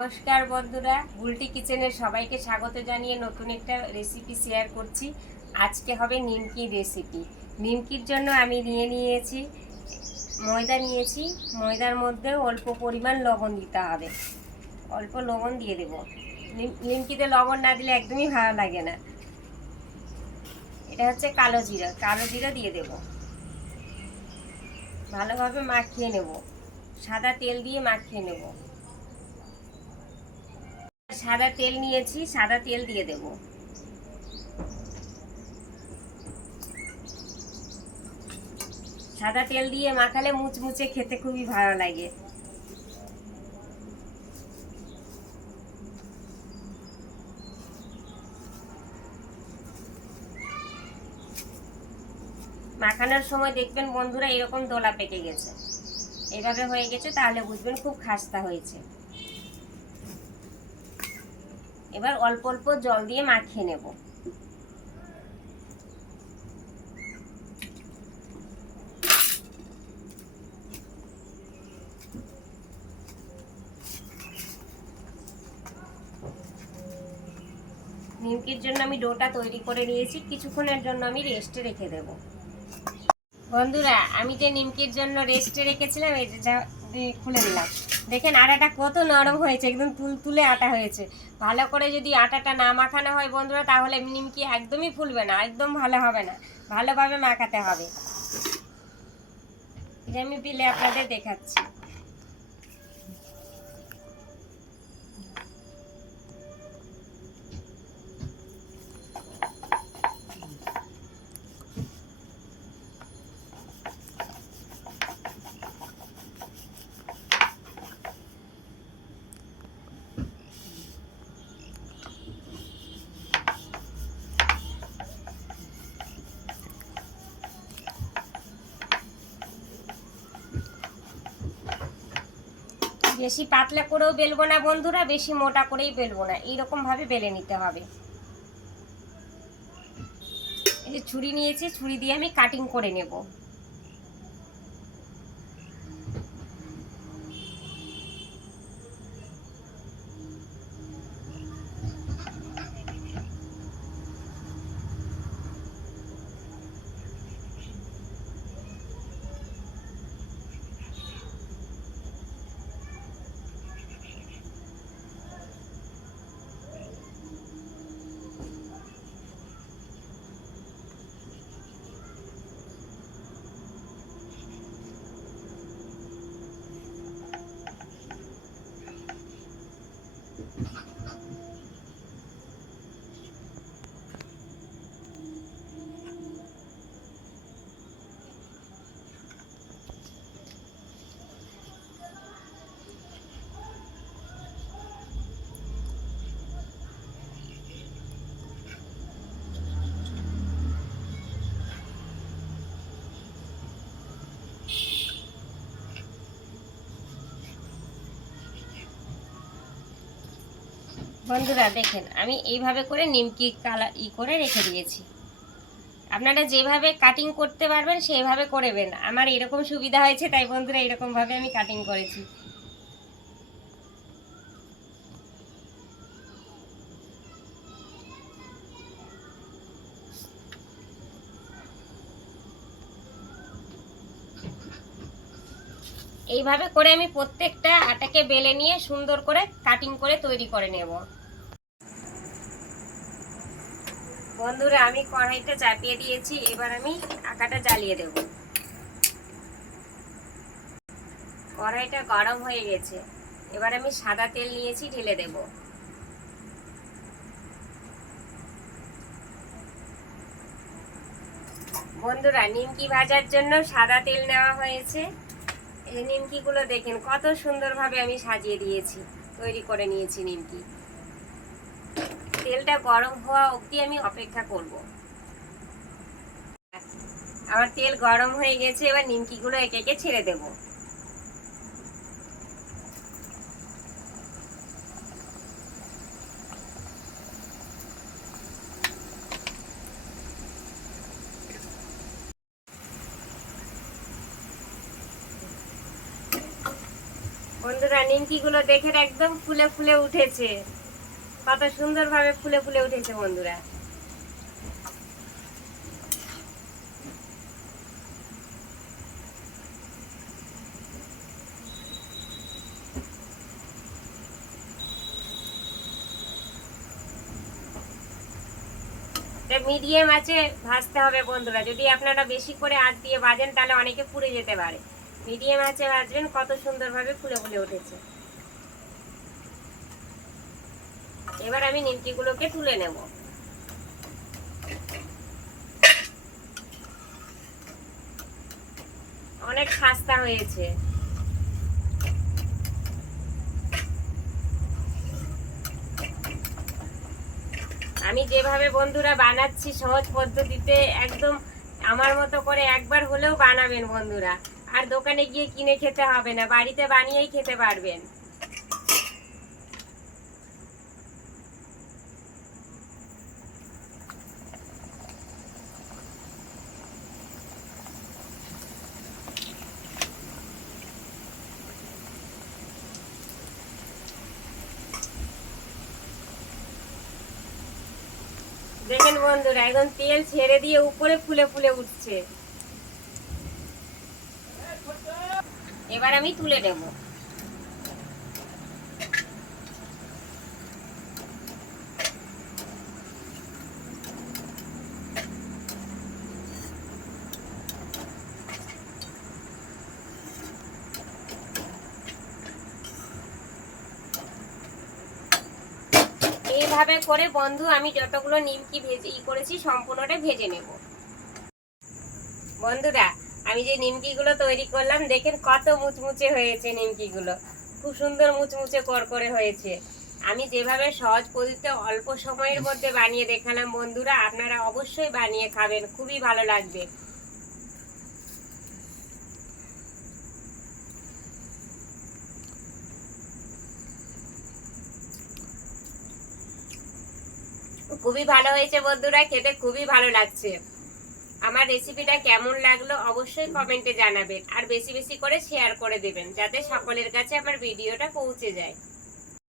নমস্কার বন্ধুরা, বুলটি কিচেনের সবাইকে স্বাগত জানিয়ে নতুন একটা রেসিপি শেয়ার করছি। আজকে হবে নিমকির রেসিপি। নিমকির জন্য আমি নিয়েছি ময়দা। ময়দার মধ্যে অল্প পরিমাণ লবণ দিতে হবে। অল্প লবণ দিয়ে দেব। নিমকিতে লবণ না দিলে একদমই ভালো লাগে না। এটা হচ্ছে কালো জিরা দিয়ে দেব। ভালোভাবে মাখিয়ে নেব। সাদা তেল দিয়ে মাখিয়ে নেব। সাদা তেল নিয়েছি, সাদা তেল দিয়ে দেব। সাদা তেল দিয়ে মাখালে মুচমুচে খেতে খুবই ভালো লাগে। মাখানোর সময় দেখবেন বন্ধুরা এরকম দোলা পেকে গেছে, এইভাবে হয়ে গেছে, তাহলে বুঝবেন খুব খাস্তা হয়েছে। এবার অল্প অল্প জল দিয়ে মাখিয়ে নেব। নিমকির জন্য আমি ডোটা তৈরি করে নিয়েছি, কিছুক্ষণের জন্য আমি রেস্টে রেখে দেব। বন্ধুরা, আমি যে নিমকির জন্য রেস্টে রেখেছিলাম, এই যে খুলে দিলাম, দেখেন আটাটা কত নরম হয়েছে, একদম তুলতুলে আটা হয়েছে। ভালো করে যদি আটাটা না মাখানো হয় বন্ধুরা, তাহলে নিমকি একদমই ফুলবে না, একদম ভালো হবে না। ভালোভাবে মাখাতে হবে। যে আমি বেলে আপনাদের দেখাচ্ছি। বেশি পাতলা করেও বেলবো না বন্ধুরা, বেশি মোটা করেই বেলবো না, এইরকম ভাবে বেলে নিতে হবে। এই যে ছুরি নিয়েছি, ছুরি দিয়ে আমি কাটিং করে নেব। বন্ধুরা দেখেন, আমি এইভাবে করে নিমকি করে রেখে দিয়েছি। আপনারা যেভাবে কাটিং করতে পারবেন সেইভাবে করবেন। আমার এরকম সুবিধা হয়েছে, তাই বন্ধুরা এরকম ভাবে আমি কাটিং করেছি। এইভাবে করে আমি প্রত্যেকটা আটাকে বেলে নিয়ে সুন্দর করে কাটিং করে তৈরি করে নেব। বন্ধুরা, আমি কড়াইটা চাপিয়ে দিয়েছি, এবার আমি আটাটা জ্বালিয়ে দেব। কড়াইটা গরম হয়ে গেছে, এবার আমি সাদা তেল নিয়েছি, ঢেলে দেব। বন্ধুরা, নিমকি ভাজার জন্য সাদা তেল নেওয়া হয়েছে। এই নিমকিগুলো দেখেন কত সুন্দরভাবে আমি সাজিয়ে দিয়েছি, তৈরি করে নিয়েছি নিমকি। তেলটা গরম হওয়া অবধি আমি অপেক্ষা করব। আমার তেল গরম হয়ে গেছে, এবার নিমকিগুলো একে একে ছেড়ে দেব। বন্ধুরা নিমকিগুলো দেখে একদম ফুলে ফুলে উঠেছে, কত সুন্দরভাবে ফুলে ফুলে উঠেছে বন্ধুরা। মিডিয়াম আছে ভাজতে হবে বন্ধুরা। যদি আপনারা বেশি করে আঁচ দিয়ে ভাজেন তাহলে অনেকে পুড়ে যেতে পারে। মিডিয়াম আছে ভাজবেন। কত সুন্দরভাবে ফুলে ফুলে উঠেছে। এবার আমি নিমকিগুলোকে তুলে নেব। অনেক খাস্তা হয়েছে। আমি যেভাবে বন্ধুরা বানাচ্ছি সহজ পদ্ধতিতে, একদম আমার মতো করে একবার হলেও বানাবেন বন্ধুরা। আর দোকানে গিয়ে কিনে খেতে হবে না, বাড়িতে বানিয়েই খেতে পারবেন। দেখেন বন্ধুরা, এখন তেল ছেড়ে দিয়ে উপরে ফুলে ফুলে উঠছে। এবার আমি তুলে নেব। এইভাবে করে বন্ধু আমি যতগুলো নিমকি করেছি সম্পূর্ণটা ভেজে নেব। বন্ধুরা, আমি যে নিমকিগুলো তৈরি করলাম দেখেন কত মুচমুচে হয়েছে। নিমকিগুলো খুব সুন্দর মুচমুচে করকরে হয়েছে। আমি যেভাবে সহজ পদ্ধতিতে অল্প সময়ের মধ্যে বানিয়ে দেখালাম বন্ধুরা, আপনারা অবশ্যই বানিয়ে খাবেন, খুবই ভালো লাগবে। খুবই ভালো হয়েছে বন্ধুরা, খেতে খুবই ভালো লাগছে। আমার রেসিপিটা কেমন লাগলো অবশ্যই কমেন্টে জানাবেন, আর বেশি বেশি করে শেয়ার করে দেবেন যাতে সকলের কাছে আমার ভিডিওটা পৌঁছে যায়।